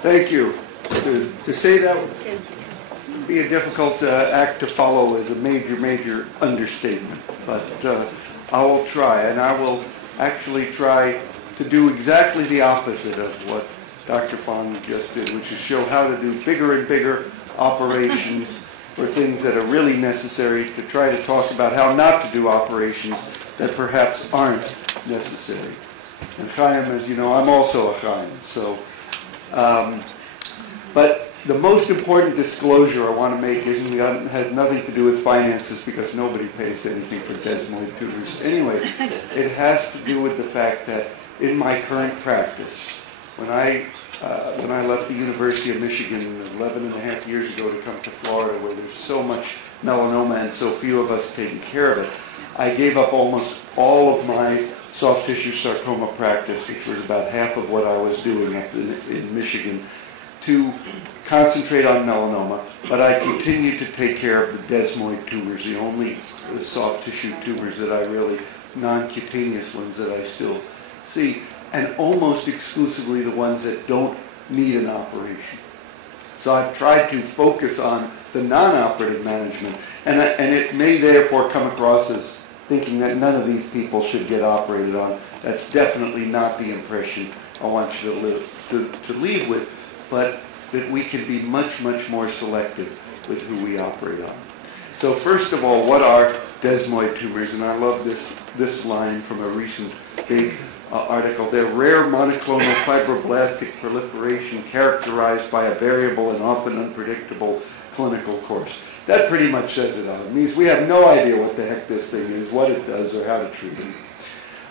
Thank you. To say that would be a difficult act to follow is a major understatement. But I will try, and I will actually try to do exactly the opposite of what Dr. Fong just did, which is show how to do bigger and bigger operations for things that are really necessary, to try to talk about how not to do operations that perhaps aren't necessary. And Chaim, as you know, I'm also a Chaim. So, but the most important disclosure I want to make has nothing to do with finances, because nobody pays anything for desmoid tumors. Anyway, it has to do with the fact that in my current practice, when I left the University of Michigan 11 and a half years ago to come to Florida, where there's so much melanoma and so few of us taking care of it, I gave up almost all of my soft tissue sarcoma practice, which was about half of what I was doing up in Michigan, to concentrate on melanoma. But I continued to take care of the desmoid tumors, the only soft tissue tumors that I really, non-cutaneous ones that I still see, and almost exclusively the ones that don't need an operation. So I've tried to focus on the non-operative management, and it may therefore come across as thinking that none of these people should get operated on. That's definitely not the impression I want you to leave with, but that we can be much more selective with who we operate on. So first of all, what are desmoid tumors? And I love this line from a recent big article. They're rare monoclonal fibroblastic proliferation characterized by a variable and often unpredictable clinical course. That pretty much says it all. It means we have no idea what the heck this thing is, what it does, or how to treat it.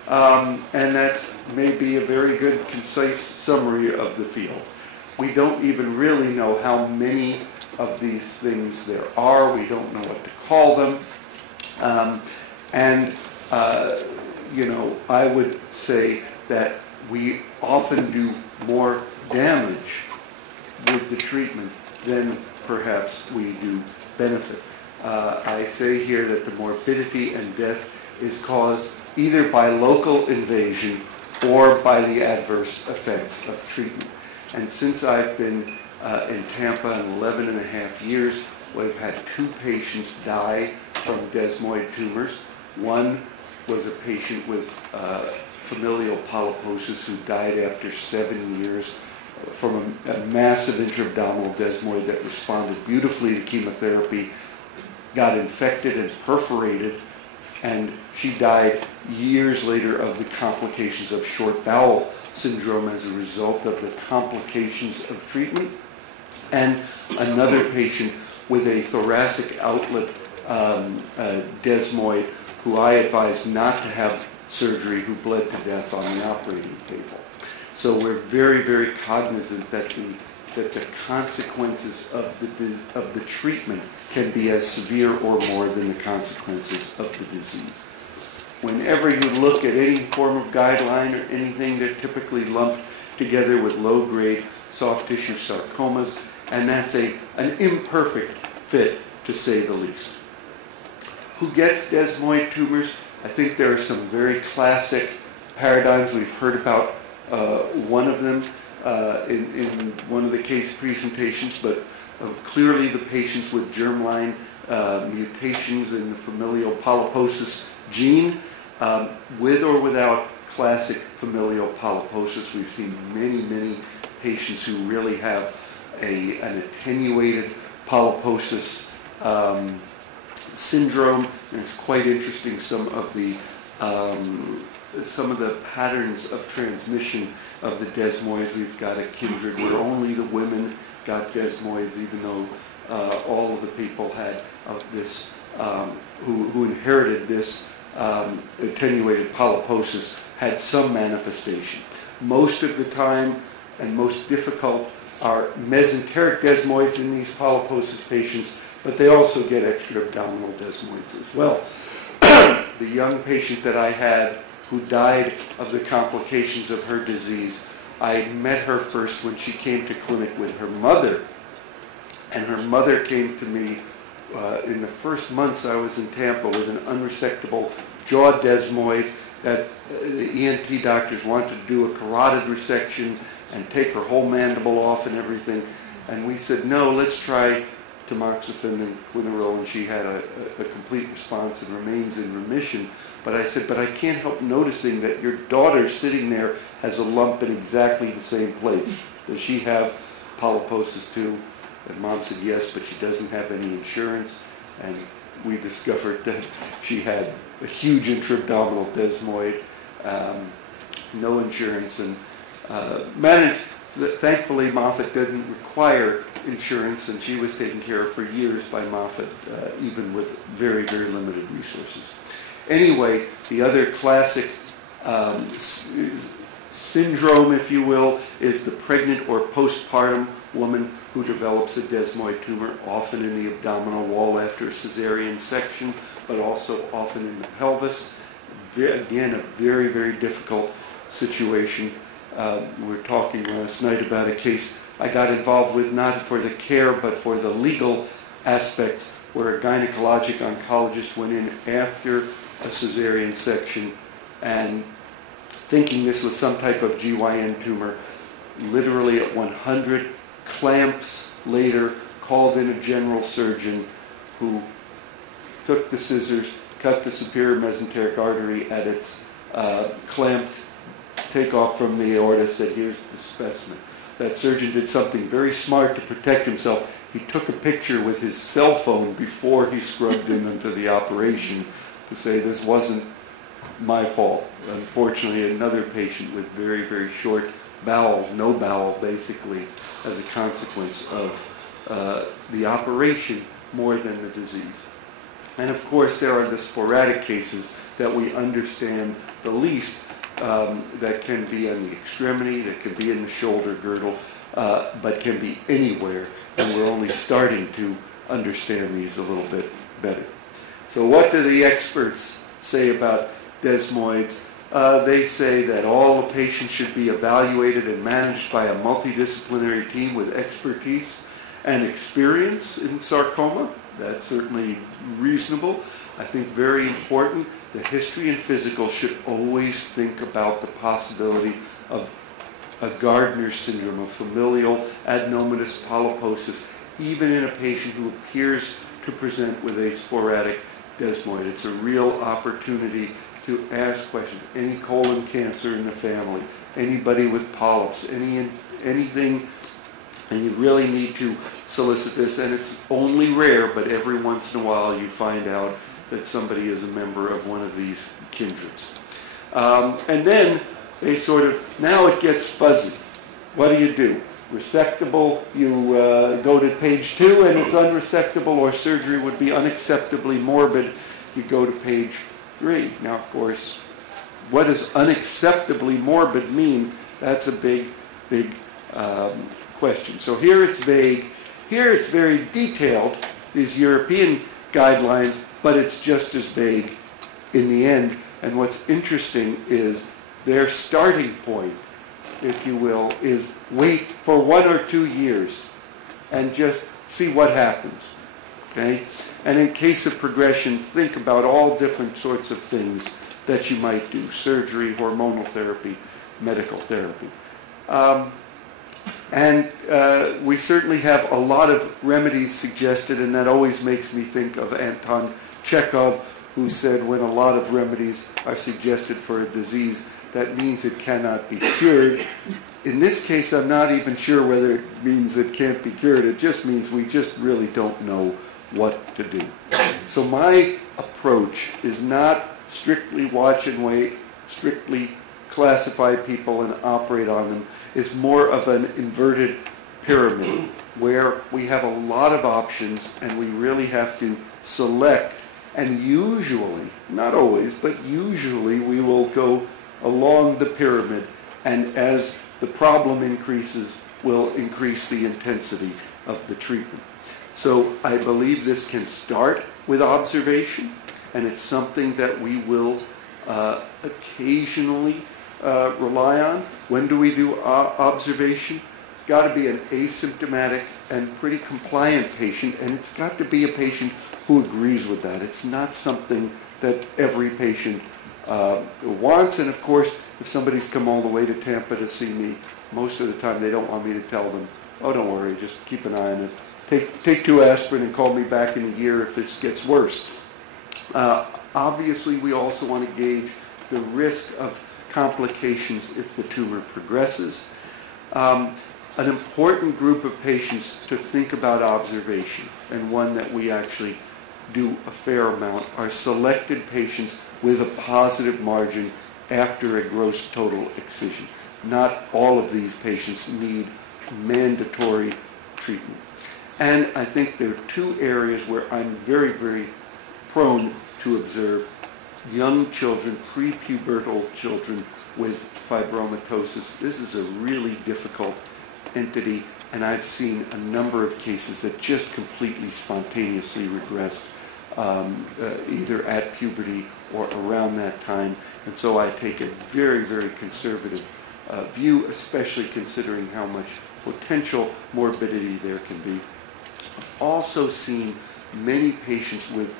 And that may be a very good, concise summary of the field. We don't even really know how many of these things there are. We don't know what to call them. I would say that we often do more damage with the treatment than perhaps we do benefit. I say here that the morbidity and death is caused either by local invasion or by the adverse effects of treatment. And since I've been in Tampa in 11 and a half years, we've had 2 patients die from desmoid tumors. One was a patient with familial polyposis who died after 7 years from a massive intra-abdominal desmoid that responded beautifully to chemotherapy, got infected and perforated, and she died years later of the complications of short bowel syndrome as a result of the complications of treatment. And another patient with a thoracic outlet desmoid who I advised not to have surgery, who bled to death on the operating table. So we're very cognizant that the consequences of the treatment can be as severe or more than the consequences of the disease. Whenever you look at any form of guideline or anything, they're typically lumped together with low-grade soft tissue sarcomas, and that's an imperfect fit, to say the least. Who gets desmoid tumors? I think there are some very classic paradigms. We've heard about one of them in one of the case presentations, but clearly the patients with germline mutations in the familial polyposis gene, with or without classic familial polyposis. We've seen many patients who really have an attenuated polyposis syndrome, and it's quite interesting some of the patterns of transmission of the desmoids. We've got a kindred where only the women got desmoids, even though all of the people had this who inherited this attenuated polyposis had some manifestation. Most of the time, and most difficult, are mesenteric desmoids in these polyposis patients, but they also get extra-abdominal desmoids as well. The young patient that I had who died of the complications of her disease, I met her first when she came to clinic with her mother, and her mother came to me in the first months I was in Tampa with an unresectable jaw desmoid that the ENT doctors wanted to do a carotid resection and take her whole mandible off and everything. And we said, no, let's try tamoxifen and quinaril, and she had a complete response and remains in remission. But I said, but I can't help noticing that your daughter sitting there has a lump in exactly the same place. Does she have polyposis too? And Mom said yes, but she doesn't have any insurance. And we discovered that she had a huge intra-abdominal desmoid, no insurance, and managed. Thankfully, Moffitt didn't require insurance, and she was taken care of for years by Moffitt, even with very, very limited resources. Anyway, the other classic syndrome, if you will, is the pregnant or postpartum woman who develops a desmoid tumor, often in the abdominal wall after a cesarean section, but also often in the pelvis. Again, a very, very difficult situation. We were talking last night about a case I got involved with, not for the care, but for the legal aspects, where a gynecologic oncologist went in after a cesarean section and thinking this was some type of GYN tumor, literally at 100 clamps later, called in a general surgeon who took the scissors, cut the superior mesenteric artery at its clamped takeoff from the aorta, said, here's the specimen. That surgeon did something very smart to protect himself. He took a picture with his cell phone before he scrubbed in into the operation to say this wasn't my fault. Unfortunately, another patient with very, very short bowel, no bowel basically, as a consequence of the operation more than the disease. And of course, there are the sporadic cases that we understand the least, that can be on the extremity, that can be in the shoulder girdle, but can be anywhere, and we're only starting to understand these a little bit better. So what do the experts say about desmoids? They say that all the patients should be evaluated and managed by a multidisciplinary team with expertise and experience in sarcoma. That's certainly reasonable. I think very important, the history and physical should always think about the possibility of a Gardner syndrome, of familial adenomatous polyposis, even in a patient who appears to present with a sporadic desmoid. It's a real opportunity to ask questions. Any colon cancer in the family, anybody with polyps, anything, and you really need to solicit this. And it's only rare, but every once in a while you find out that somebody is a member of one of these kindreds. And then they sort of, now it gets fuzzy. What do? Resectable, you go to page 2 and it's unresectable, or surgery would be unacceptably morbid, you go to page 3. Now, of course, what does unacceptably morbid mean? That's a big, big question. So here it's vague. Here it's very detailed, these European guidelines, but it's just as vague in the end. And what's interesting is their starting point, if you will, is wait for 1 or 2 years and just see what happens. Okay? And in case of progression, think about all different sorts of things that you might do: surgery, hormonal therapy, medical therapy. And we certainly have a lot of remedies suggested, and that always makes me think of Anton Chekhov, who said when a lot of remedies are suggested for a disease, that means it cannot be cured. In this case, I'm not even sure whether it means it can't be cured. It just means we just really don't know what to do. So my approach is not strictly watch and wait, strictly classify people and operate on them. It's more of an inverted pyramid where we have a lot of options and we really have to select. And usually, not always, but usually we will go along the pyramid, and as the problem increases, we'll increase the intensity of the treatment. So I believe this can start with observation, and it's something that we will occasionally rely on. When do we do observation? It's got to be an asymptomatic and pretty compliant patient, and it's got to be a patient who agrees with that. It's not something that every patient wants. And of course, if somebody's come all the way to Tampa to see me, most of the time they don't want me to tell them, oh, don't worry, just keep an eye on it. Take 2 aspirin and call me back in a year if this gets worse. Obviously, we also want to gauge the risk of complications if the tumor progresses. An important group of patients to think about observation, and one that we actually do a fair amount, are selected patients with a positive margin after a gross total excision. Not all of these patients need mandatory treatment. And I think there are 2 areas where I'm very, very prone to observe young children, prepubertal children with fibromatosis. This is a really difficult entity, and I've seen a number of cases that just completely spontaneously regressed either at puberty or around that time. And so I take a very, very conservative view, especially considering how much potential morbidity there can be. I've also seen many patients with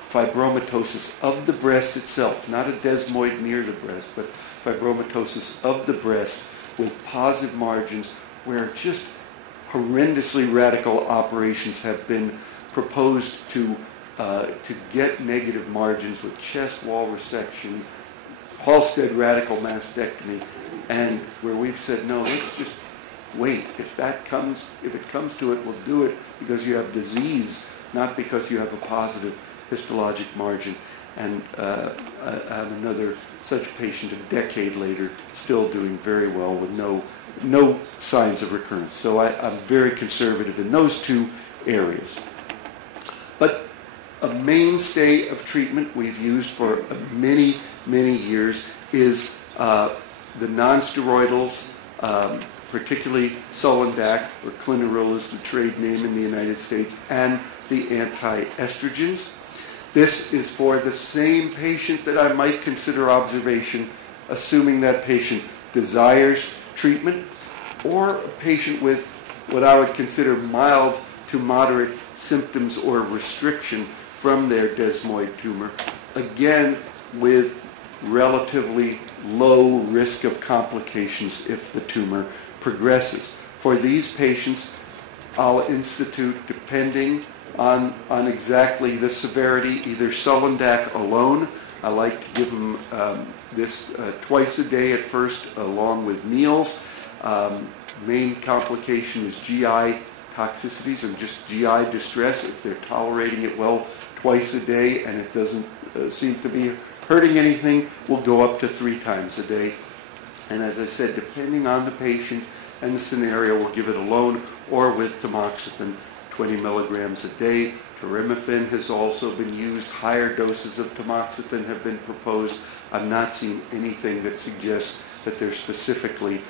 fibromatosis of the breast itself, not a desmoid near the breast, but fibromatosis of the breast with positive margins where just horrendously radical operations have been proposed to get negative margins with chest wall resection, Halsted radical mastectomy, and where we've said, no, let's just wait. If it comes to it, we'll do it because you have disease, not because you have a positive histologic margin. And I have another such patient a decade later still doing very well with no signs of recurrence. So I'm very conservative in those 2 areas. But a mainstay of treatment we've used for many, many years is the nonsteroidals, particularly Sondak, or Clinaril is the trade name in the United States, and the anti-estrogens. This is for the same patient that I might consider observation, assuming that patient desires treatment, or a patient with what I would consider mild to moderate symptoms or restriction from their desmoid tumor, again with relatively low risk of complications if the tumor progresses. For these patients, I'll institute, depending on exactly the severity, either Sondak alone. I like to give them this twice a day at first, along with meals. Main complication is GI toxicities or just GI distress. If they're tolerating it well twice a day and it doesn't seem to be hurting anything, we'll go up to 3 times a day. And as I said, depending on the patient and the scenario, we'll give it alone or with tamoxifen, 20 milligrams a day. Tarimafene has also been used. Higher doses of tamoxifen have been proposed. I've not seen anything that suggests that they're specifically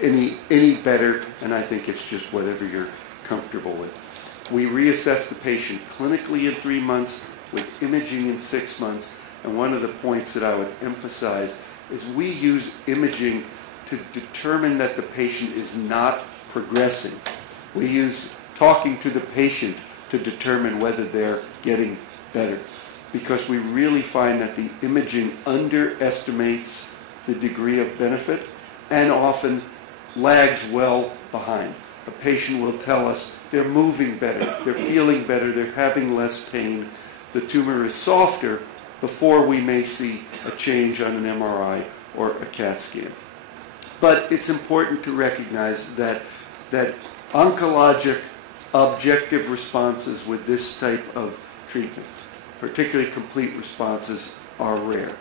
any better, and I think it's just whatever you're comfortable with. We reassess the patient clinically in 3 months, with imaging in 6 months, and one of the points that I would emphasize is we use imaging to determine that the patient is not progressing. We use talking to the patient to determine whether they're getting better, because we really find that the imaging underestimates the degree of benefit and often lags well behind. A patient will tell us they're moving better, they're feeling better, they're having less pain, the tumor is softer before we may see a change on an MRI or a CAT scan. But it's important to recognize that oncologic objective responses with this type of treatment, particularly complete responses, are rare.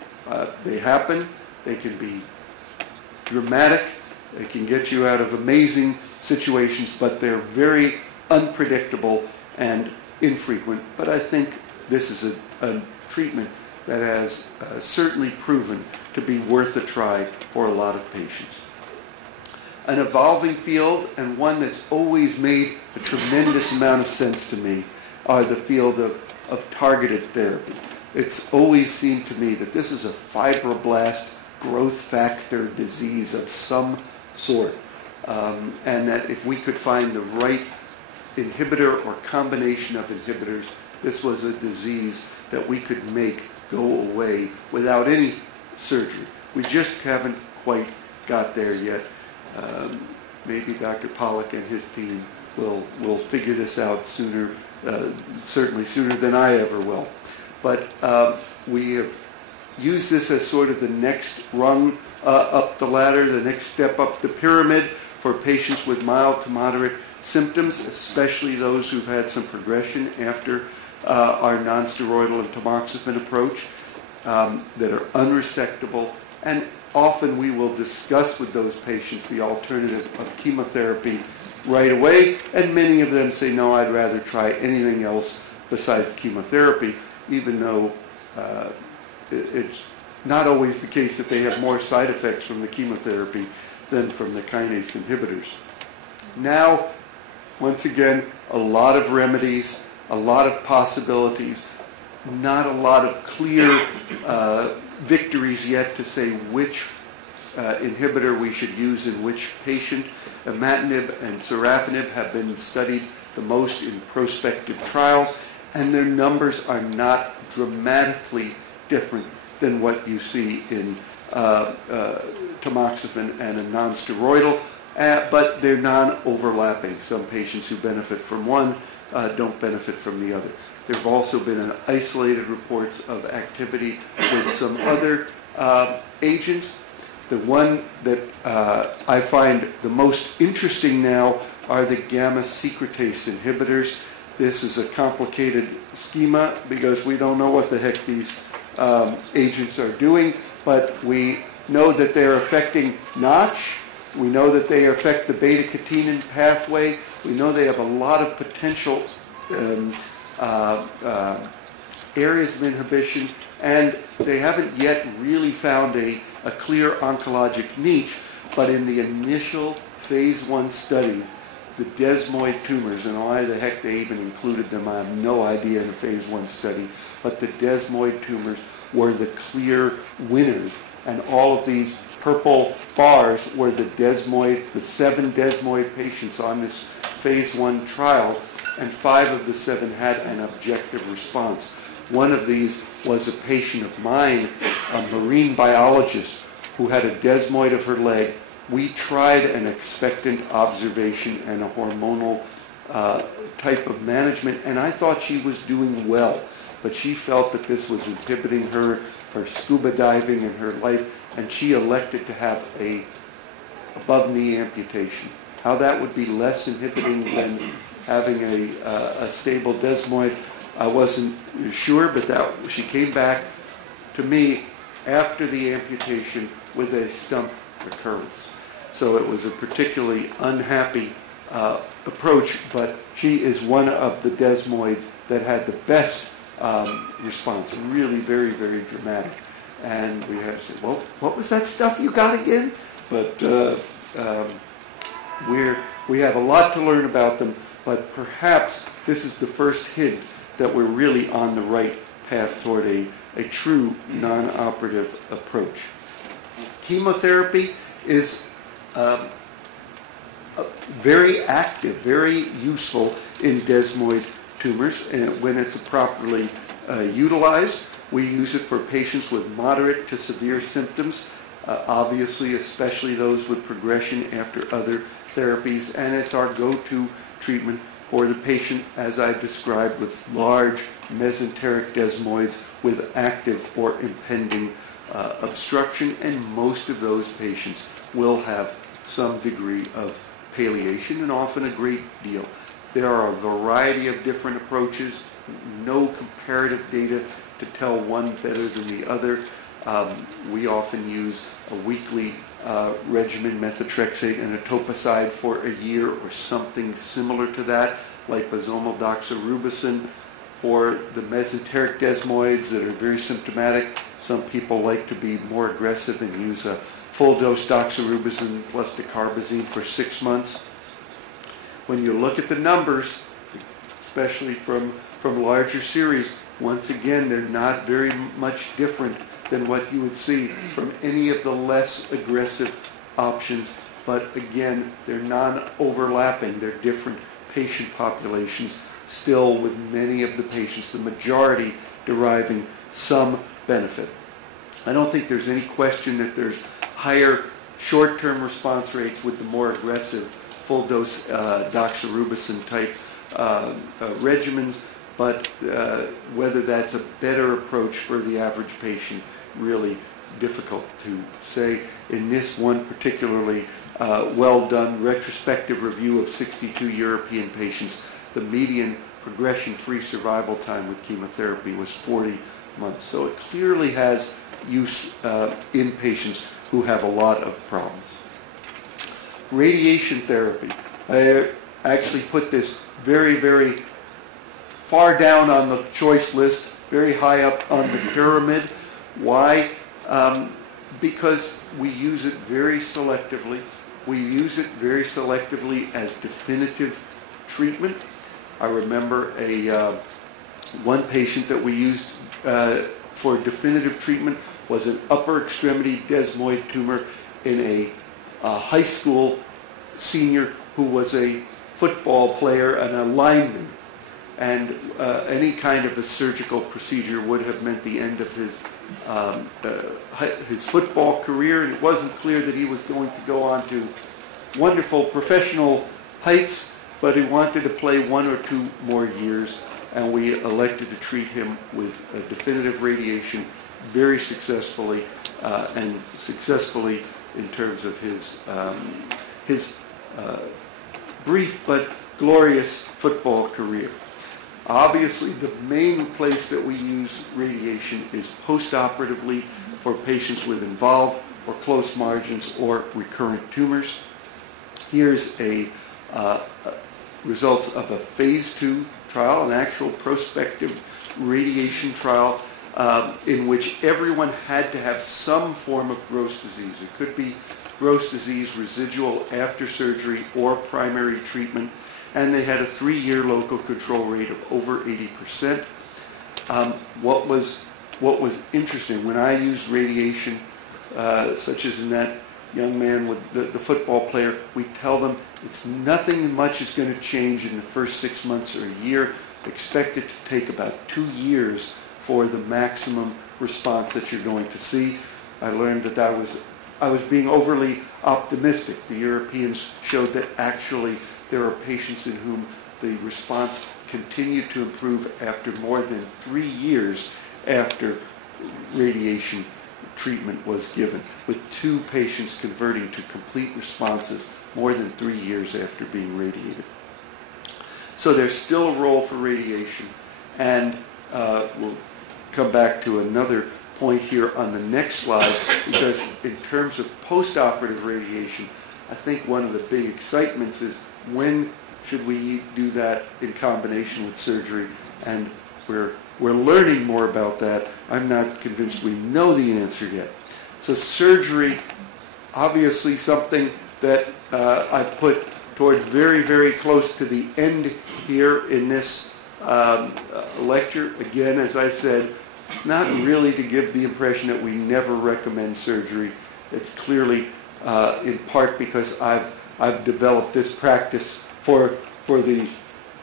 They happen, they can be dramatic, they can get you out of amazing situations, but they're very unpredictable and infrequent. But I think this is a treatment that has certainly proven to be worth a try for a lot of patients. An evolving field, and one that's always made a tremendous amount of sense to me, are the field of targeted therapy. It's always seemed to me that this is a fibroblast growth factor disease of some sort, and that if we could find the right inhibitor or combination of inhibitors, this was a disease that we could make go away without any surgery. We just haven't quite got there yet. maybe Dr. Pollack and his team will figure this out sooner, certainly sooner than I ever will. But we have used this as sort of the next rung up the ladder, the next step up the pyramid for patients with mild to moderate symptoms, especially those who've had some progression after our nonsteroidal and tamoxifen approach that are unresectable. And often we will discuss with those patients the alternative of chemotherapy right away, and many of them say, no, I'd rather try anything else besides chemotherapy, even though it's not always the case that they have more side effects from the chemotherapy than from the kinase inhibitors. Now, once again, a lot of remedies, a lot of possibilities, not a lot of clear victories yet to say which inhibitor we should use in which patient. Imatinib and sorafenib have been studied the most in prospective trials, and their numbers are not dramatically different than what you see in tamoxifen and a nonsteroidal, but they're non-overlapping. Some patients who benefit from one don't benefit from the other. There have also been isolated reports of activity with some other agents. The one that I find the most interesting now are the gamma secretase inhibitors. This is a complicated schema because we don't know what the heck these agents are doing, but we know that they're affecting Notch. We know that they affect the beta-catenin pathway. We know they have a lot of potential areas of inhibition, and they haven't yet really found a clear oncologic niche, but in the initial phase 1 studies, the desmoid tumors, and why the heck they even included them, I have no idea in a phase 1 study, but the desmoid tumors were the clear winners, and all of these purple bars were the 7 desmoid patients on this phase 1 trial, and 5 of the 7 had an objective response. One of these was a patient of mine, a marine biologist, who had a desmoid of her leg. We tried an expectant observation and a hormonal type of management, and I thought she was doing well, but she felt that this was inhibiting her scuba diving in her life, and she elected to have a above-knee amputation. How that would be less inhibiting than having a stable desmoid, I wasn't sure, but she came back to me after the amputation with a stump recurrence. So it was a particularly unhappy approach, but she is one of the desmoids that had the best response, really very, very dramatic. And we had to say, well, what was that stuff you got again? But we have a lot to learn about them, but perhaps this is the first hint that we're really on the right path toward a true non-operative approach. Chemotherapy is very active, very useful in desmoid tumors, and when it's properly utilized. We use it for patients with moderate to severe symptoms, obviously, especially those with progression after other therapies, and it's our go-to treatment for the patient, as I described, with large mesenteric desmoids with active or impending obstruction, and most of those patients will have some degree of palliation, and often a great deal. There are a variety of different approaches, no comparative data to tell one better than the other. We often use a weekly regimen, methotrexate and etoposide for a year or something similar to that, liposomal doxorubicin. For the mesenteric desmoids that are very symptomatic, some people like to be more aggressive and use a full-dose doxorubicin plus dacarbazine for 6 months. When you look at the numbers, especially from larger series, once again, they're not very much different than what you would see from any of the less aggressive options. But again, they're non-overlapping. They're different patient populations, still with many of the patients, the majority deriving some benefit. I don't think there's any question that there's higher short-term response rates with the more aggressive full-dose doxorubicin type regimens, but whether that's a better approach for the average patient, really difficult to say. In this one particularly well-done retrospective review of 62 European patients, the median progression-free survival time with chemotherapy was 40 months. So it clearly has use in patients who have a lot of problems. Radiation therapy. I actually put this very, very far down on the choice list, very high up on the pyramid. Why? Because we use it very selectively. We use it very selectively as definitive treatment. I remember one patient that we used for definitive treatment was an upper extremity desmoid tumor in a high school senior who was a football player and a lineman. And any kind of a surgical procedure would have meant the end of his football career, and it wasn't clear that he was going to go on to wonderful professional heights, but he wanted to play 1 or 2 more years, and we elected to treat him with a definitive radiation very successfully, and successfully in terms of his brief but glorious football career. Obviously, the main place that we use radiation is postoperatively for patients with involved or close margins or recurrent tumors. Here's results of a phase 2 trial, an actual prospective radiation trial in which everyone had to have some form of gross disease. It could be gross disease residual after surgery or primary treatment, and they had a 3-year local control rate of over 80%. What was interesting, when I used radiation, such as in that young man with the football player, we tell them it's nothing much is going to change in the first 6 months or a year. Expect it to take about 2 years for the maximum response that you're going to see. I learned that I was being overly optimistic. The Europeans showed that actually there are patients in whom the response continued to improve after more than 3 years after radiation treatment was given, with 2 patients converting to complete responses more than 3 years after being radiated. So there's still a role for radiation, and we'll come back to another point here on the next slide, because in terms of postoperative radiation, I think one of the big excitements is when should we do that in combination with surgery, and we're learning more about that. I'm not convinced we know the answer yet. So surgery, obviously something that I put toward very, very close to the end here in this lecture. Again, as I said, it's not really to give the impression that we never recommend surgery. It's clearly in part because I've developed this practice for the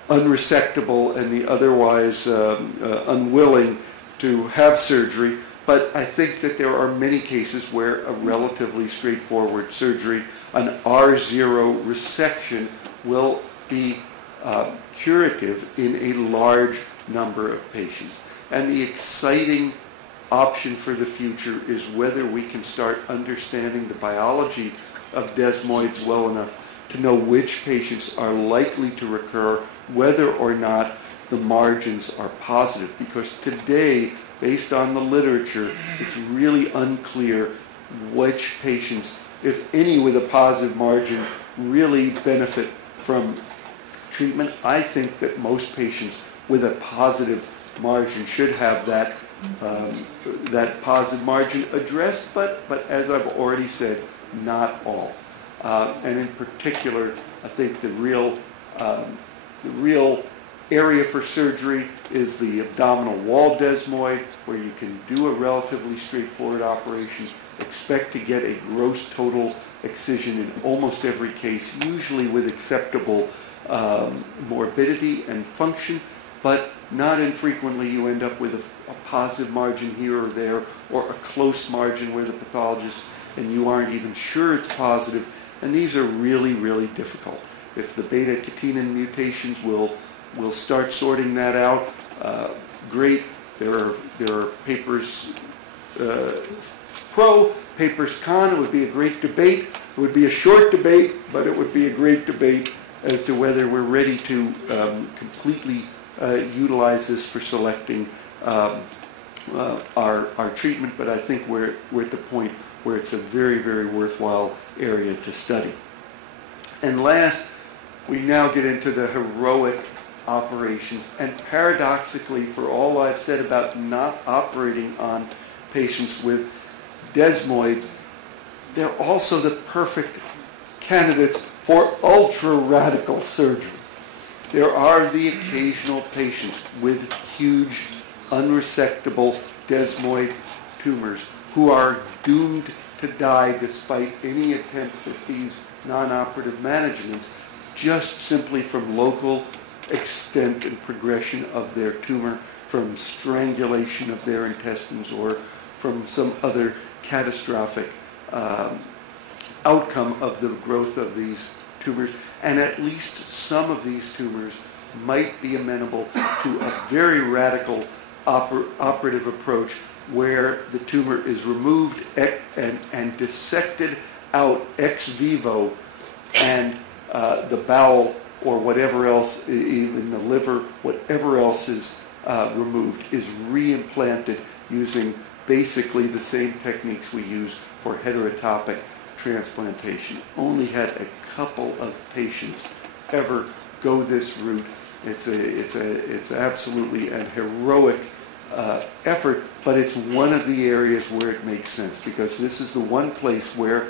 unresectable and the otherwise unwilling to have surgery. But I think that there are many cases where a relatively straightforward surgery, an R0 resection, will be curative in a large number of patients. And the exciting option for the future is whether we can start understanding the biology of desmoids well enough to know which patients are likely to recur, whether or not the margins are positive. Because today, based on the literature, it's really unclear which patients, if any with a positive margin, really benefit from treatment. I think that most patients with a positive margin should have that positive margin addressed, but as I've already said, not all. And in particular, I think the real area for surgery is the abdominal wall desmoid, where you can do a relatively straightforward operation, expect to get a gross total excision in almost every case, usually with acceptable morbidity and function, but not infrequently you end up with a positive margin here or there, or a close margin where the pathologist and you aren't even sure it's positive, and these are really, really difficult. If the beta-catenin mutations will start sorting that out, great. There are papers pro, papers con. It would be a great debate. It would be a short debate, but it would be a great debate as to whether we're ready to completely utilize this for selecting our treatment. But I think we're at the point where it's a very, very worthwhile area to study. And last, we now get into the heroic operations. And paradoxically, for all I've said about not operating on patients with desmoids, they're also the perfect candidates for ultra-radical surgery. There are the occasional patients with huge, unresectable desmoid tumors who are doomed to die despite any attempt at these non-operative managements, just simply from local extent and progression of their tumor, from strangulation of their intestines, or from some other catastrophic outcome of the growth of these tumors. And at least some of these tumors might be amenable to a very radical operative approach where the tumor is removed and dissected out ex vivo, and the bowel or whatever else, even the liver, whatever else is removed, is reimplanted using basically the same techniques we use for heterotopic transplantation. Only had a couple of patients ever go this route. It's absolutely a heroic effort, but it's one of the areas where it makes sense, because this is the one place where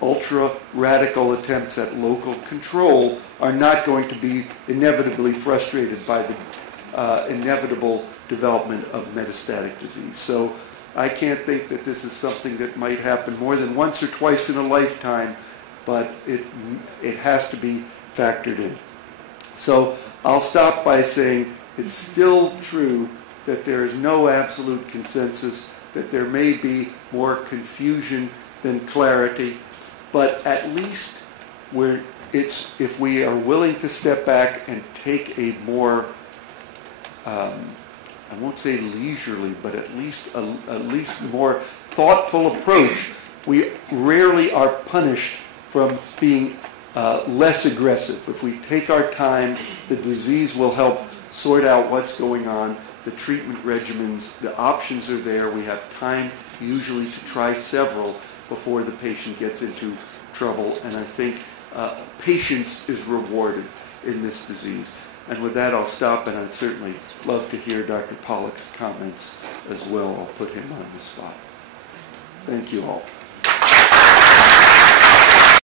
ultra-radical attempts at local control are not going to be inevitably frustrated by the inevitable development of metastatic disease. So I can't think that this is something that might happen more than once or twice in a lifetime, but it has to be factored in. So I'll stop by saying it's still true that there is no absolute consensus, that there may be more confusion than clarity, but at least if we are willing to step back and take a more, I won't say leisurely, but at least more thoughtful approach, we rarely are punished from being less aggressive. If we take our time, the disease will help sort out what's going on. The treatment regimens, the options are there. We have time usually to try several before the patient gets into trouble. And I think patience is rewarded in this disease. And with that, I'll stop, and I'd certainly love to hear Dr. Pollack's comments as well. I'll put him on the spot. Thank you all.